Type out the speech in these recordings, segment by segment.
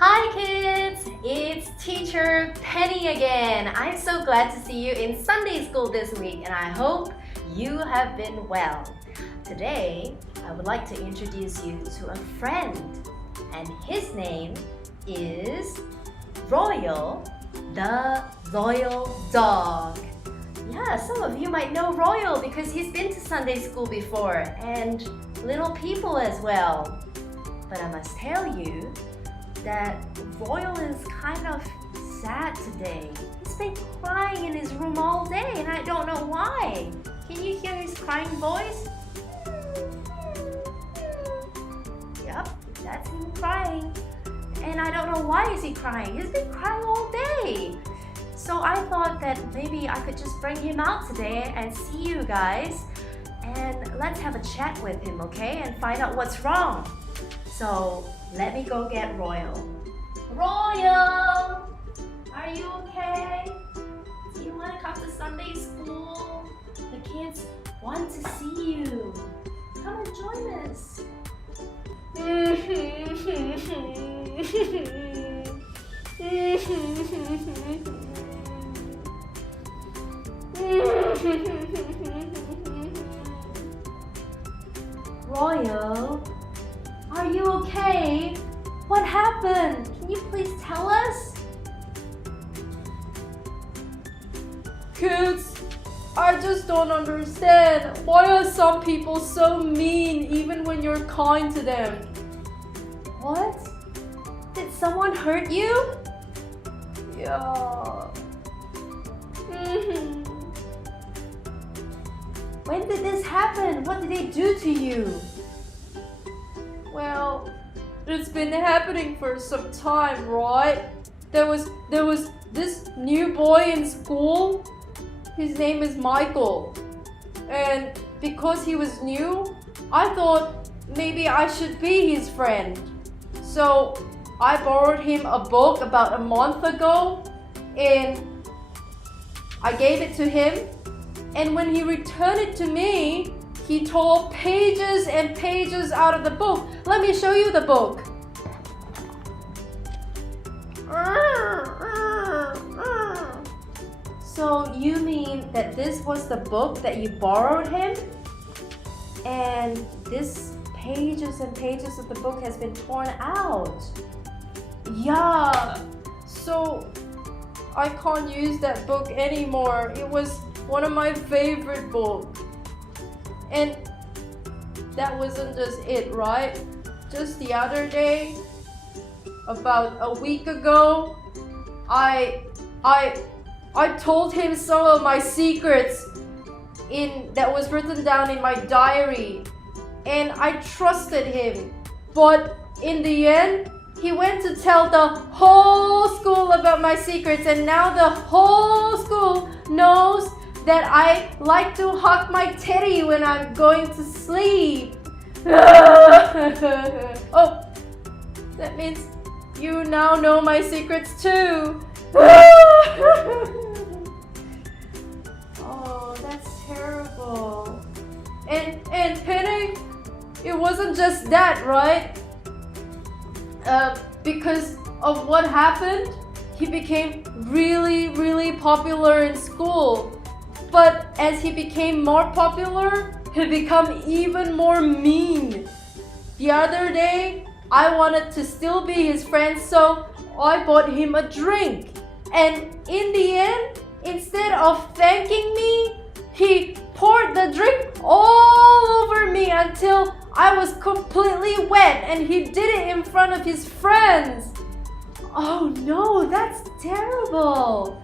Hi kids, it's teacher Penny again. I'm so glad to see you in Sunday school this week and I hope you have been well. Today, I would like to introduce you to a friend and his name is Royal, the loyal dog. Yeah, some of you might know Royal because he's been to Sunday school before and little people as well. But I must tell you that Royal is kind of sad today. He's been crying in his room all day and I don't know why. Can you hear his crying voice? Yep, that's him crying. And I don't know why is he crying. He's been crying all day. So I thought that maybe I could just bring him out today and see you guys and let's have a chat with him, okay? And find out what's wrong. So let me go get Royal. Royal! Are you okay? Do you want to come to Sunday school? The kids want to see you. Come and join us. Royal, are you okay? What happened? Can you please tell us? Kids, I just don't understand. Why are some people so mean even when you're kind to them? What? Did someone hurt you? Yeah. When did this happen? What did they do to you? Well, it's been happening for some time, right? There was this new boy in school. His name is Michael. And because he was new, I thought maybe I should be his friend. So I borrowed him a book about a month ago and I gave it to him. And when he returned it to me, he tore pages and pages out of the book. Let me show you the book. So you mean that this was the book that you borrowed him? And this pages and pages of the book has been torn out. Yeah, so I can't use that book anymore. It was one of my favorite books. And that wasn't just it, right? Just the other day, about a week ago, I told him some of my secrets that was written down in my diary. And I trusted him. But in the end, he went to tell the whole school about my secrets. And now the whole school knows that I like to hug my teddy when I'm going to sleep. Oh, that means you now know my secrets too. Oh, that's terrible. And Penny, it wasn't just that, right? Because of what happened, he became really popular in school. But as he became more popular, he became even more mean. The other day, I wanted to still be his friend, so I bought him a drink. And in the end, instead of thanking me, he poured the drink all over me until I was completely wet, and he did it in front of his friends. Oh no, that's terrible.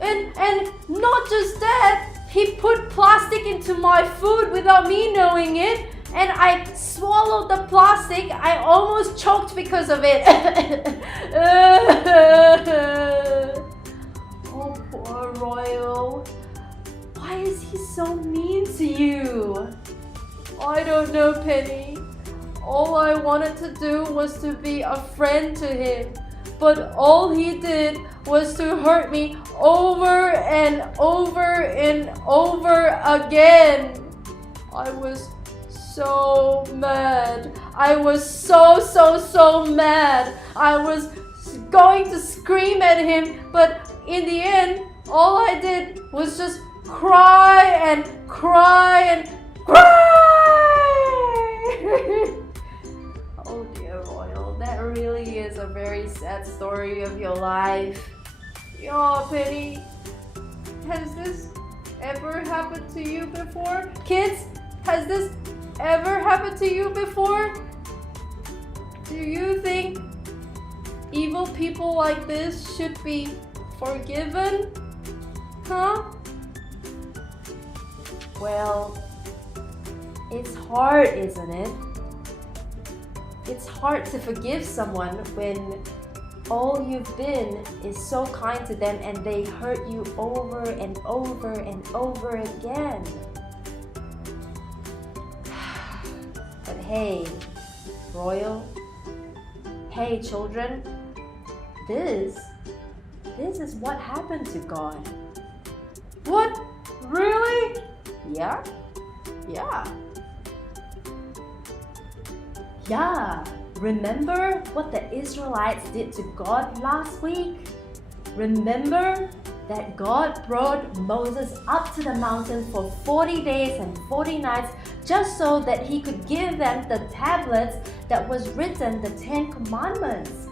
And not just that, he put plastic into my food without me knowing it, and I swallowed the plastic. I almost choked because of it. Oh, poor Royal. Why is he so mean to you? I don't know, Penny. All I wanted to do was to be a friend to him. But all he did was to hurt me over and over and over again. I was so mad. I was so mad. I was going to scream at him, but in the end, all I did was just cry and cry and cry. Oh dear, Royal, that really is a very sad story of your life. Yo, Penny, has this ever happened to you before? Kids, has this ever happened to you before? Do you think evil people like this should be forgiven? Huh? Well, it's hard, isn't it? It's hard to forgive someone when all you've been is so kind to them and they hurt you over and over and over again. But hey, Royal, hey children, this is what happened to God. What? Really? Yeah? Yeah, remember what the Israelites did to God last week? Remember that God brought Moses up to the mountain for 40 days and 40 nights just so that he could give them the tablets that was written, the 10 Commandments.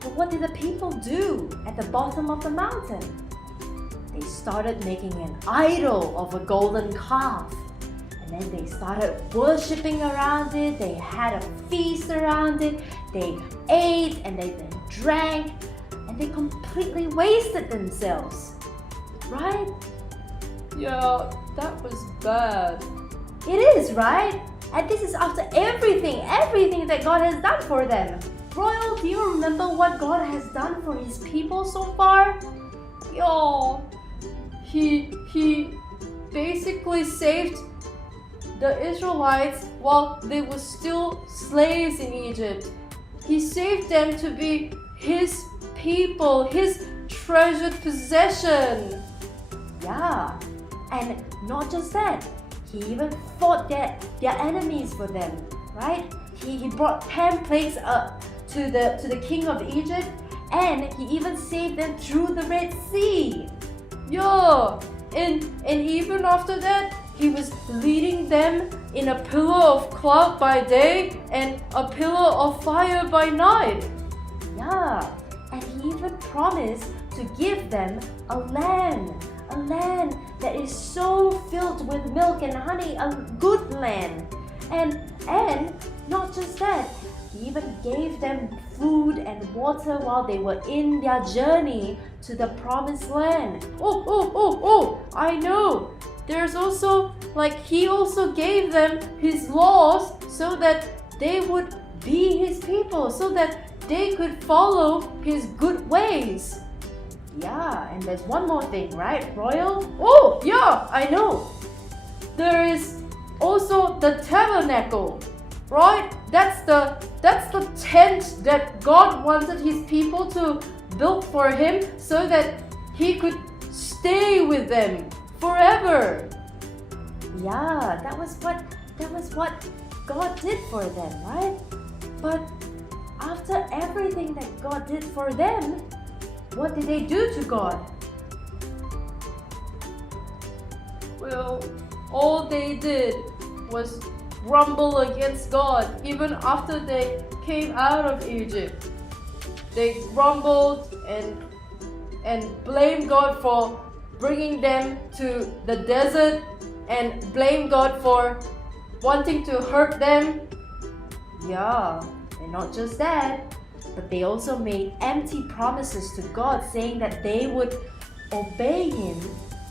But what did the people do at the bottom of the mountain? They started making an idol of a golden calf. And then they started worshipping around it. They had a feast around it. They ate and they then drank. And they completely wasted themselves. Right? Yeah, that was bad. It is, right? And this is after everything that God has done for them. Royal, do you remember what God has done for his people so far? Yo, he basically saved the Israelites while they were still slaves in Egypt. He saved them to be his people, his treasured possession. Yeah, and not just that, he even fought their enemies for them, right? He brought 10 plagues up to the king of Egypt, and he even saved them through the Red Sea. Yeah, and even after that, he was leading them in a pillar of cloud by day and a pillar of fire by night. Yeah, and he even promised to give them a land that is so filled with milk and honey, a good land. And not just that, he even gave them food and water while they were in their journey to the promised land. Oh, I know. There's also, he also gave them his laws so that they would be his people, so that they could follow his good ways. Yeah, and there's one more thing, right, Royal? Oh, yeah, I know. There is also the tabernacle, right? That's the tent that God wanted his people to build for him so that he could stay with them forever. Yeah, that was what God did for them, right? But after everything that God did for them, what did they do to God? Well, all they did was grumble against God even after they came out of Egypt. They grumbled and blamed God for bringing them to the desert and blamed God for wanting to hurt them. Yeah, and not just that, but they also made empty promises to God saying that they would obey him.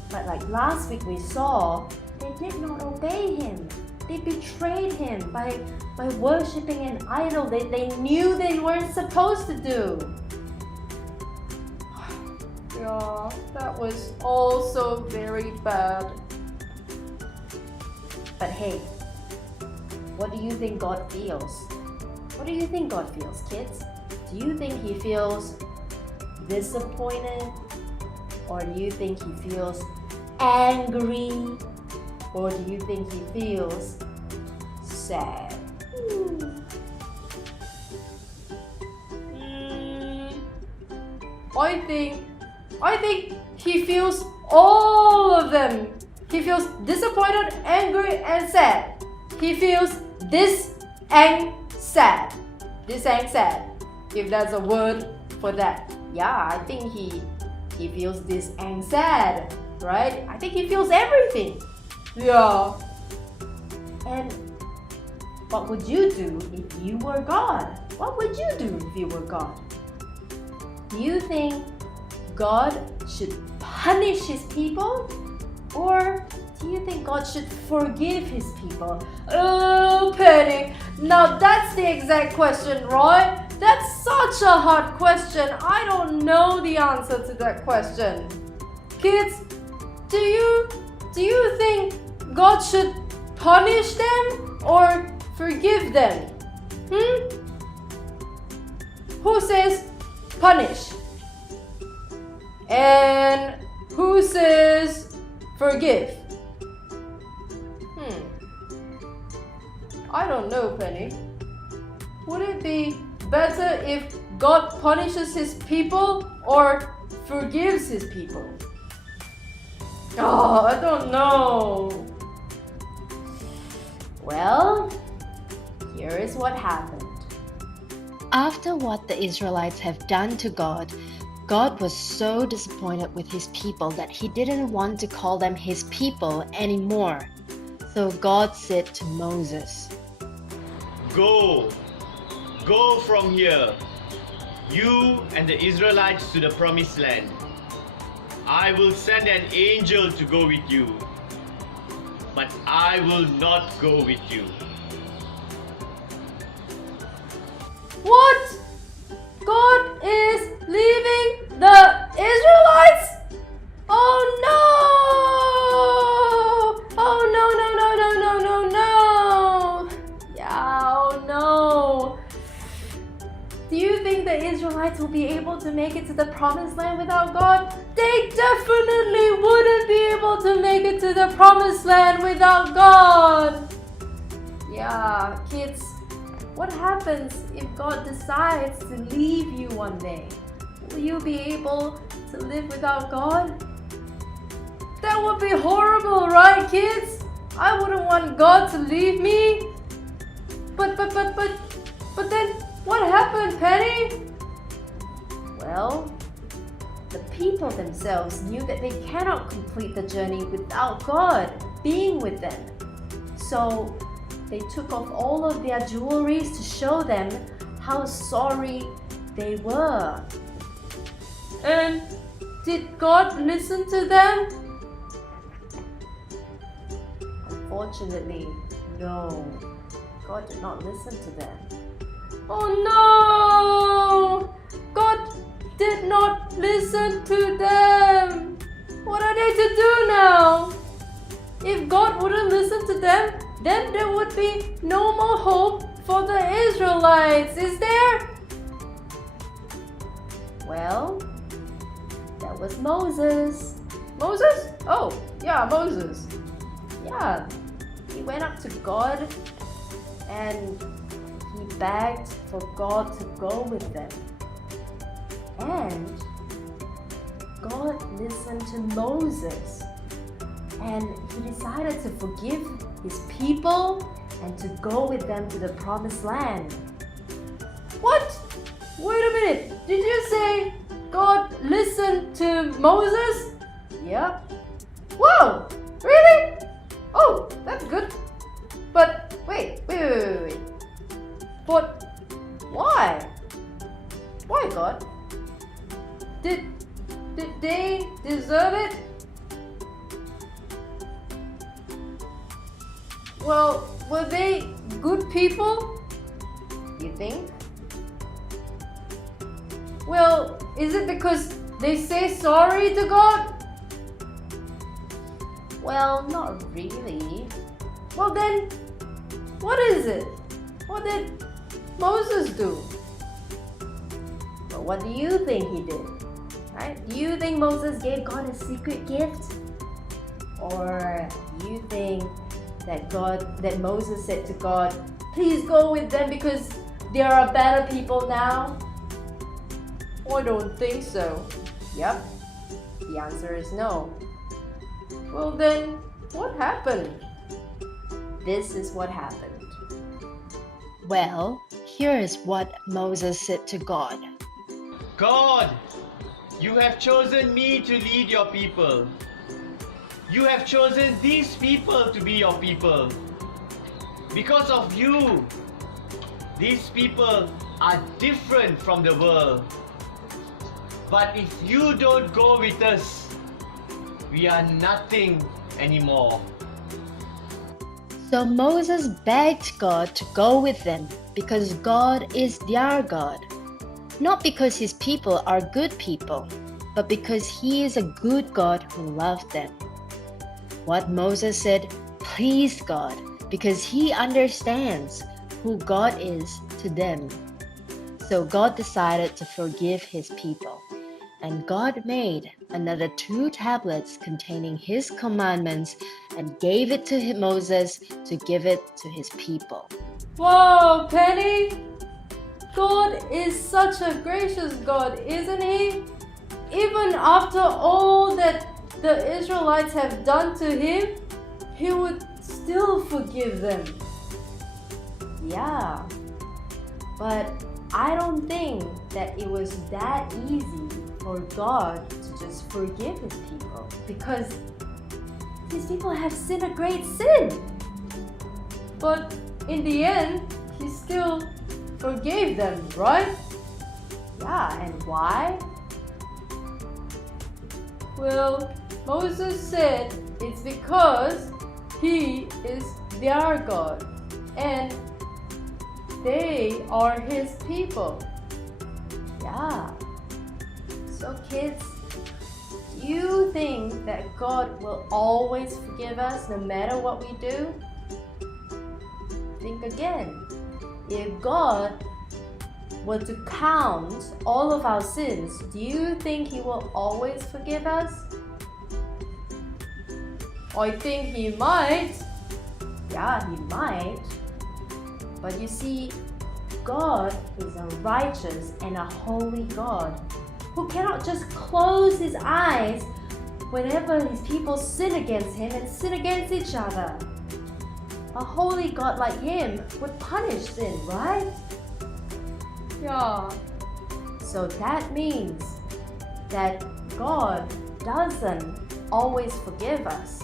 But like last week we saw, they did not obey him. They betrayed him by worshipping an idol that they knew they weren't supposed to do. Yeah, that was also very bad. But hey, what do you think God feels? What do you think God feels, kids? Do you think he feels disappointed? Or do you think he feels angry? Or do you think he feels sad? I think he feels all of them. He feels disappointed, angry, and sad. He feels this and sad. This and sad. If that's a word for that. Yeah, I think he feels this and sad, right? I think he feels everything. Yeah. And what would you do if you were God? What would you do if you were God? Do you think God should punish his people? Or do you think God should forgive his people? Oh, Penny, now that's the exact question, right? That's such a hard question. I don't know the answer to that question. Kids, do you think God should punish them or forgive them? Who says punish? And who says forgive? I don't know, Penny. Would it be better if God punishes his people or forgives his people? Oh, I don't know. Well, here is what happened. After what the Israelites have done to God, God was so disappointed with his people that he didn't want to call them his people anymore. So God said to Moses, Go from here, you and the Israelites to the promised land. I will send an angel to go with you, but I will not go with you. What? God is leaving the Israelites? Oh no! Oh no, no, no, no, no, no, no! Yeah, oh no! Do you think the Israelites will be able to make it to the promised land without God? They definitely wouldn't be able to make it to the promised land without God! Yeah, kids, what happens if God decides to leave you one day? Will you be able to live without God? That would be horrible, right, kids? I wouldn't want God to leave me. But then what happened, Penny? Well, the people themselves knew that they cannot complete the journey without God being with them. So they took off all of their jewelries to show them how sorry they were. And did God listen to them? Unfortunately, no. God did not listen to them. Oh no! God did not listen to them. What are they to do now? If God wouldn't listen to them, then there would be no more hope for the Israelites, is there? Well, that was Moses. Moses? Oh, yeah, Moses. Yeah, he went up to God and he begged for God to go with them. And God listened to Moses and he decided to forgive his people and to go with them to the promised land. What? Wait a minute. Did you say God listened to Moses? Yep. Whoa! Really? Oh, that's good. But Wait. but why? Why, God? Did they deserve it? Well, were they good people? You think? Well, is it because they say sorry to God? Well, not really. Well then, what is it? What did Moses do? But what do you think he did? Right? Do you think Moses gave God a secret gift? Or do you think that Moses said to God, please go with them because they are better people now? I don't think so. Yep, the answer is no. Well then, what happened? This is what happened. Well, here is what Moses said to God. God, you have chosen me to lead your people. You have chosen these people to be your people. Because of you, these people are different from the world. But if you don't go with us, we are nothing anymore. So Moses begged God to go with them because God is their God. Not because his people are good people, but because he is a good God who loved them. What Moses said pleased God because he understands who God is to them. So God decided to forgive his people. And God made another 2 tablets containing his commandments and gave it to Moses to give it to his people. Whoa, Penny! God is such a gracious God, isn't he? Even after all that the Israelites have done to him, he would still forgive them. Yeah, but I don't think that it was that easy for God to just forgive his people because these people have sinned a great sin. But in the end, he still forgave them, right? Yeah, and why? Well, Moses said it's because he is their God and they are his people. Yeah. So kids, do you think that God will always forgive us no matter what we do? Think again. If God were to count all of our sins, do you think he will always forgive us? I think he might. Yeah, he might. But you see, God is a righteous and a holy God who cannot just close his eyes whenever his people sin against him and sin against each other. A holy God like him would punish sin, right? Yeah. So that means that God doesn't always forgive us,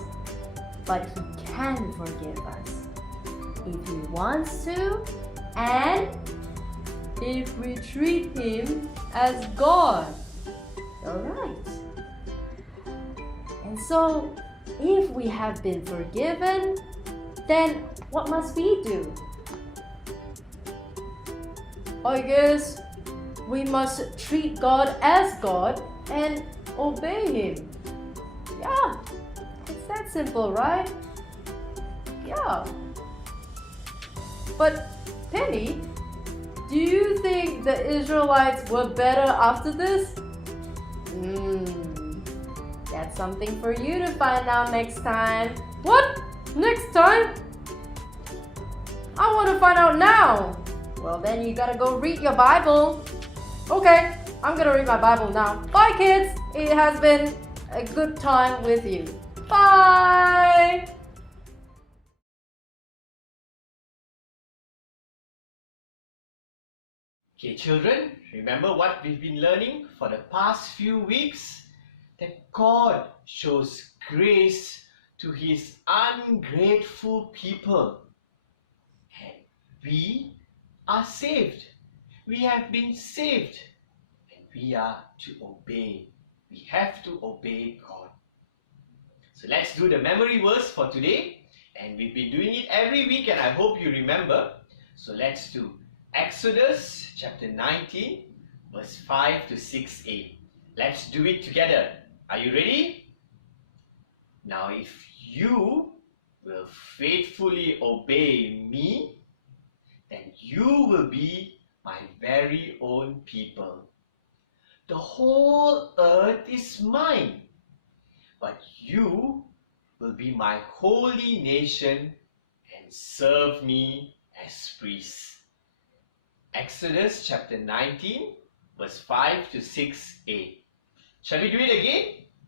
but he can forgive us if he wants to and If we treat him as God. alright. And so, if we have been forgiven, then what must we do? I guess we must treat God as God and obey him. Yeah, it's that simple, right? Yeah. But Penny, do you think the Israelites were better after this? That's something for you to find out next time. What? Next time? I want to find out now. Well, then you gotta go read your Bible. Okay, I'm gonna read my Bible now. Bye, kids. It has been a good time with you. Bye. Okay, children, remember what we've been learning for the past few weeks? That God shows grace to his ungrateful people. And we are saved. We have been saved. And we are to obey. We have to obey God. So let's do the memory verse for today. And we've been doing it every week and I hope you remember. So let's do Exodus chapter 19 verse 5 to 6a. Let's do it together. Are you ready? Now if you will faithfully obey me, then you will be my very own people. The whole earth is mine, but you will be my holy nation and serve me as priests. Exodus chapter 19 verse 5 to 6a. Shall we do it again?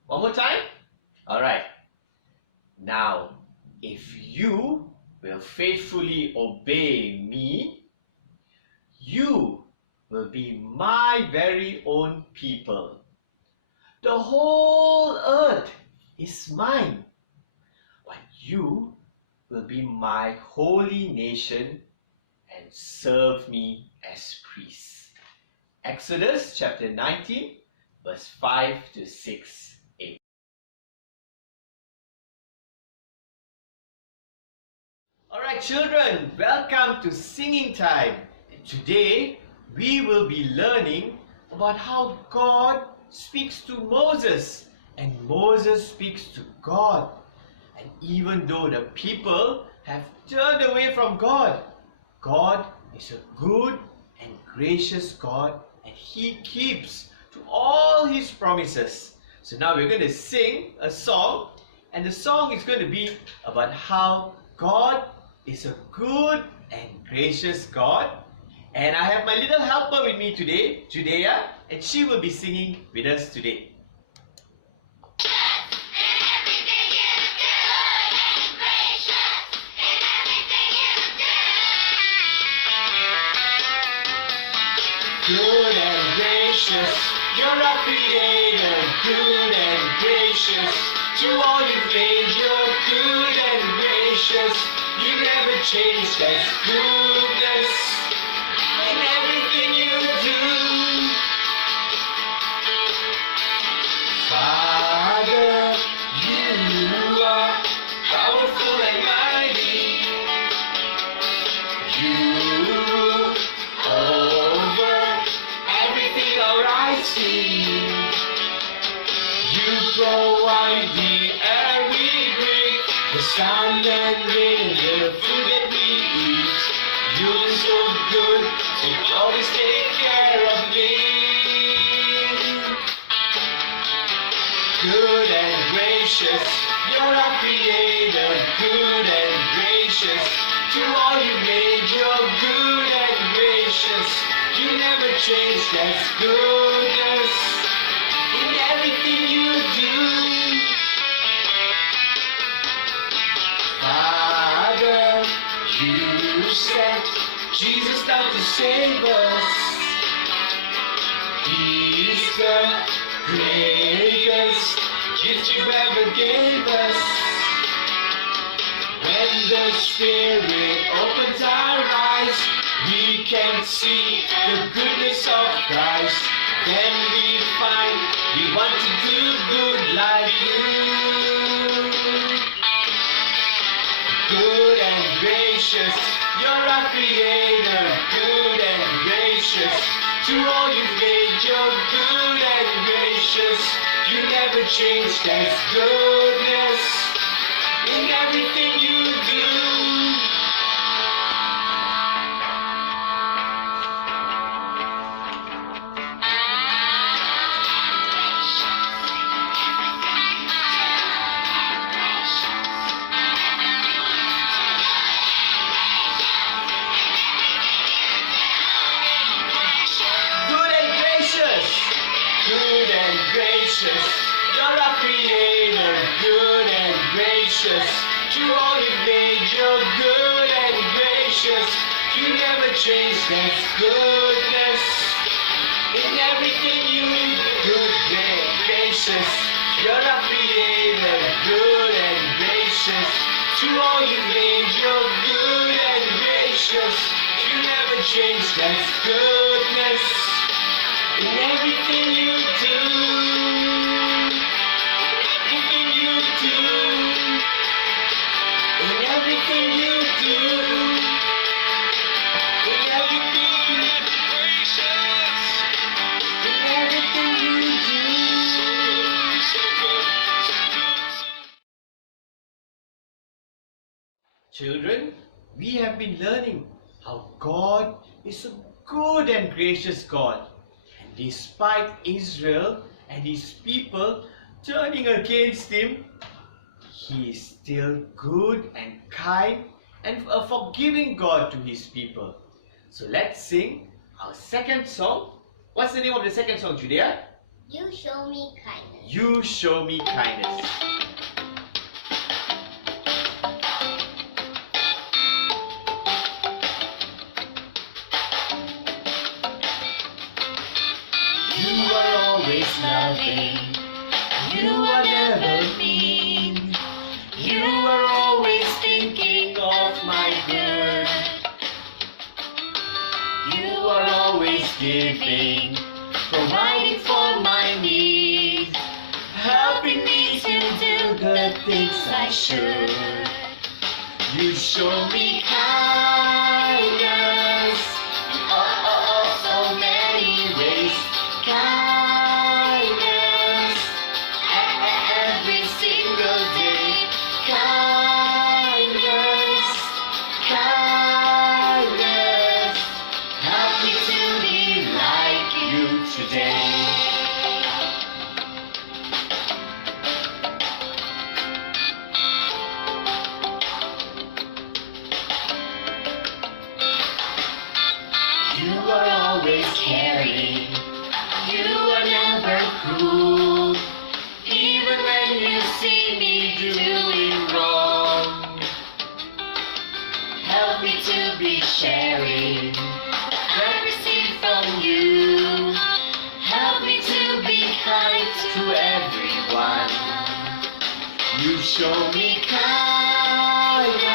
One more time? Alright. Now, if you will faithfully obey me, you will be my very own people. The whole earth is mine, but you will be my holy nation and serve me as priests. Exodus chapter 19, verse 5 to 6a. Alright children, welcome to singing time. Today we will be learning about how God speaks to Moses and Moses speaks to God. And even though the people have turned away from God, God is a good and gracious God and He keeps to all His promises. So now we're going to sing a song, and the song is going to be about how God is a good and gracious God. And I have my little helper with me today, Judea, and she will be singing with us today. Good and gracious, you're our creator, good and gracious. To all you've made, you're good and gracious. You never change, that's goodness in everything you do. Father, you are powerful and mighty. You rule over everything I see. You provide the air we breathe, the sound and rain, the food that we eat. You're so good, so you always take care of me. Good and gracious, you're our creator, good and gracious. To all you made, you're good and gracious. You never change, that's goodness in everything you do. Father, you sent Jesus down to save us. He's the greatest gift you ever gave us. When the Spirit opens our eyes, we can see the goodness of Christ. Then we find we want to do good like you. Good and gracious, you're our creator, good and gracious. To all you've made, you're good and gracious. You never change, that's goodness in everything you do. You're our creator, good and gracious. To all you've made, you're good and gracious. You never change, that's goodness in everything you do. Good and gracious, you're our creator, good and gracious. To all you've made, you're good and gracious. You never change, that's goodness in everything you do. Children, we have been learning how God is a good and gracious God. And despite Israel and his people turning against him, he is still good and kind and a forgiving God to his people. So let's sing our second song, What's the name of the second song, Julia? You show me kindness. You show me kindness. You are always loving. You are never mean. You are always thinking of my good. You are always giving, providing for my needs, helping me to do the things I should. You show me kindness in so many ways. Kindness every single day. Kindness, kindness, help me to be like you today. You are always caring. You are never cruel. Even when you see me doing wrong, help me to be sharing. I receive from you. Help me to be kind to everyone. You show me kindness